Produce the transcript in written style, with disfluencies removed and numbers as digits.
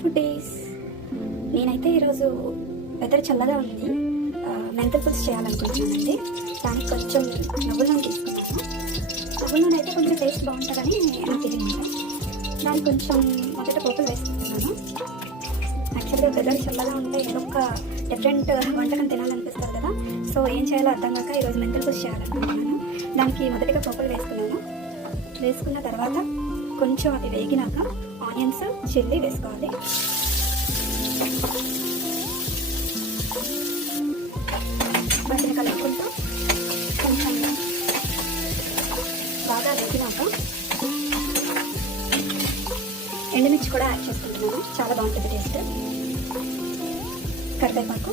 Foodies, నేనైతే ఈరోజు weather చల్లగా ఉంది, మెంతల్ పులుసు చేయాలనుకుంటున్నానండి. దానికి కొంచెం నువ్వుల నూనె తీసుకున్నాను. నువ్వుల నూనె అయితే కొంచెం టేస్ట్ బాగుంటుందని నా ఫీలింగ్. దానికి కొంచెం మొదట పోపులు వేసుకుంటున్నాను. యాక్చువల్గా వెదర్ చల్లగా ఉంటే ఏదో ఒక డిఫరెంట్ వంటకం తినాలనిపిస్తుంది కదా. సో ఏం చేయాలో అర్థం కాక ఈరోజు మెంతల్ పులుసు చేయాలనుకుంటున్నాను. దానికి మొదటిగా పోపులు వేసుకున్నాను. వేసుకున్న తర్వాత కొంచెం అది వేగినాక ఆనియన్స్, చిల్లీ వేసుకోవాలి. వాటిని కలుపుకుంటూ కొంచెం బాగా వేగినాక ఎండుమిర్చి కూడా యాడ్ చేసుకుంటున్నాను. చాలా బాగుంటుంది టేస్ట్. కరివేపాకు,